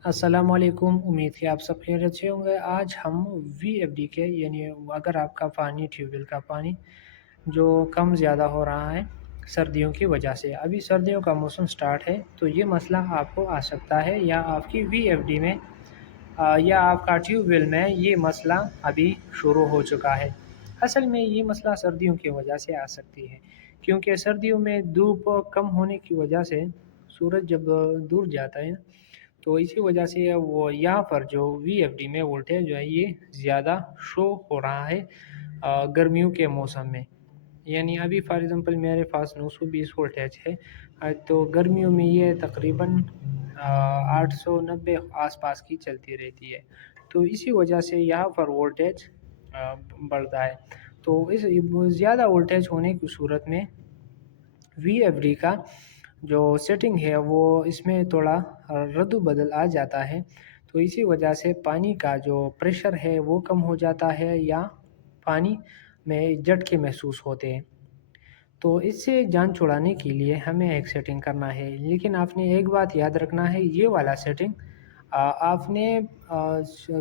अस्सलाम वालेकुम। उम्मीद है आप सब खैरियत से होंगे। आज हम वीएफडी के यानी अगर आपका पानी ट्यूबवेल का पानी जो कम ज़्यादा हो रहा है सर्दियों की वजह से, अभी सर्दियों का मौसम स्टार्ट है तो ये मसला आपको आ सकता है या आपकी वीएफडी में या आपका ट्यूबवेल में ये मसला अभी शुरू हो चुका है। असल में ये मसला सर्दियों की वजह से आ सकती है क्योंकि सर्दियों में धूप कम होने की वजह से सूरज जब दूर जाता है तो इसी वजह से वो यहाँ पर जो वीएफडी में वोल्टेज जो है ये ज़्यादा शो हो रहा है गर्मियों के मौसम में। यानी अभी फॉर एग्ज़ाम्पल मेरे पास 920 वोल्टेज है, तो गर्मियों में ये तकरीबन 890 आसपास की चलती रहती है। तो इसी वजह से यहाँ पर वोल्टेज बढ़ता है। तो इस ज़्यादा वोल्टेज होने की सूरत में वीएफडी का जो सेटिंग है वो इसमें थोड़ा रद्द बदल आ जाता है। तो इसी वजह से पानी का जो प्रेशर है वो कम हो जाता है या पानी में झटके महसूस होते हैं। तो इससे जान छुड़ाने के लिए हमें एक सेटिंग करना है, लेकिन आपने एक बात याद रखना है, ये वाला सेटिंग आपने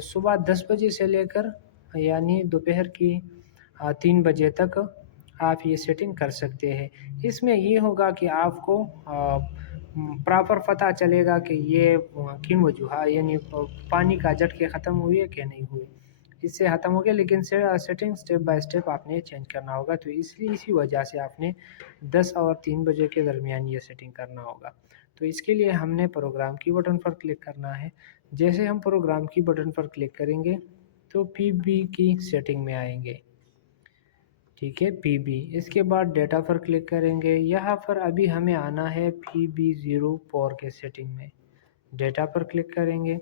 सुबह 10 बजे से लेकर यानी दोपहर की 3 बजे तक आप ये सेटिंग कर सकते हैं। इसमें ये होगा कि आपको प्रॉपर पता चलेगा कि ये किन वजूहा यानी पानी का झटके ख़त्म हुए कि नहीं हुए। इससे ख़त्म हो गया, लेकिन सेटिंग स्टेप बाय स्टेप आपने चेंज करना होगा। तो इसलिए इसी वजह से आपने 10 और 3 बजे के दरमियान ये सेटिंग करना होगा। तो इसके लिए हमने प्रोग्राम की बटन पर क्लिक करना है। जैसे हम प्रोग्राम की बटन पर क्लिक करेंगे तो पीबी की सेटिंग में आएंगे। ठीक है, पीबी। इसके बाद डेटा पर क्लिक करेंगे। यहाँ पर अभी हमें आना है PB04 के सेटिंग में। डेटा पर क्लिक करेंगे।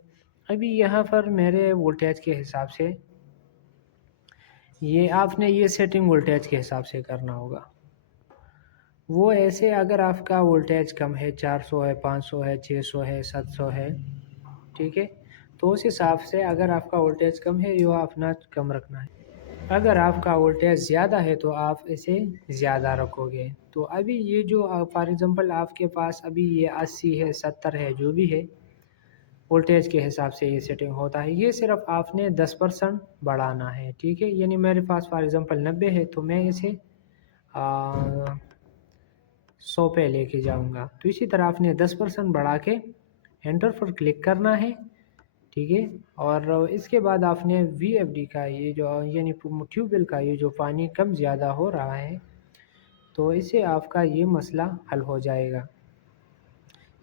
अभी यहाँ पर मेरे वोल्टेज के हिसाब से ये आपने ये सेटिंग वोल्टेज के हिसाब से करना होगा। वो ऐसे अगर आपका वोल्टेज कम है, 400 है, 500 है, 600 है, 700 है, ठीक है, तो उस हिसाब से अगर आपका वोल्टेज कम है यो अपना कम रखना है। अगर आपका वोल्टेज ज़्यादा है तो आप इसे ज़्यादा रखोगे। तो अभी ये जो फॉर एग्ज़ाम्पल आपके पास अभी ये 80 है, 70 है, जो भी है वोल्टेज के हिसाब से ये सेटिंग होता है। ये सिर्फ आपने 10% बढ़ाना है। ठीक है, यानी मेरे पास फॉर एग्ज़ाम्पल 90 है तो मैं इसे 100 पे लेके जाऊंगा। तो इसी तरह आपने 10% बढ़ा के एंटर पर क्लिक करना है। ठीक है, और इसके बाद आपने वीएफडी का ये जो यानी ट्यूबवेल का ये जो पानी कम ज़्यादा हो रहा है तो इससे आपका ये मसला हल हो जाएगा।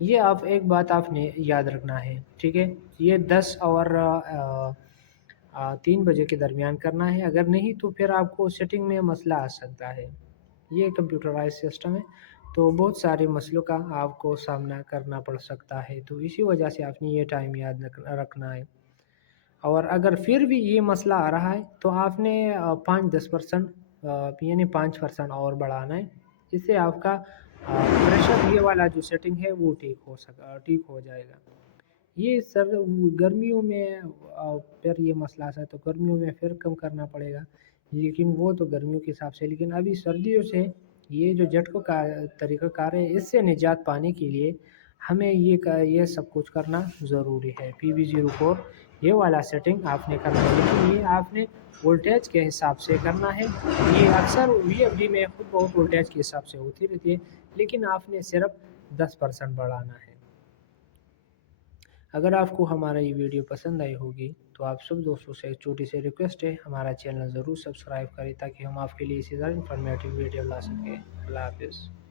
ये आप एक बात आपने याद रखना है। ठीक है, ये 10 और 3 बजे के दरमियान करना है, अगर नहीं तो फिर आपको सेटिंग में मसला आ सकता है। ये कंप्यूटराइज सिस्टम है तो बहुत सारे मसलों का आपको सामना करना पड़ सकता है। तो इसी वजह से आपने ये टाइम याद रखना है। और अगर फिर भी ये मसला आ रहा है तो आपने 5-10% यानी 5% और बढ़ाना है। इससे आपका प्रेशर ये वाला जो सेटिंग है वो ठीक हो जाएगा। ये सर गर्मियों में फिर ये मसला आता है तो गर्मियों में फिर कम करना पड़ेगा, लेकिन वो तो गर्मियों के हिसाब से। लेकिन अभी सर्दियों से ये जो झटकों का तरीक़ाकार है, इससे निजात पाने के लिए हमें ये सब कुछ करना ज़रूरी है। PB04 ये वाला सेटिंग आपने करना है, लेकिन ये आपने वोल्टेज के हिसाब से करना है। ये अक्सर वीएफडी में खुद बहुत वोल्टेज के हिसाब से होती रहती है, लेकिन आपने सिर्फ 10% बढ़ाना है। अगर आपको हमारा ये वीडियो पसंद आई होगी तो आप सब दोस्तों से एक छोटी सी रिक्वेस्ट है, हमारा चैनल ज़रूर सब्सक्राइब करें ताकि हम आपके लिए इसी तरह इन्फॉर्मेटिव वीडियो ला सकें। अल्लाह हाफ़िज़।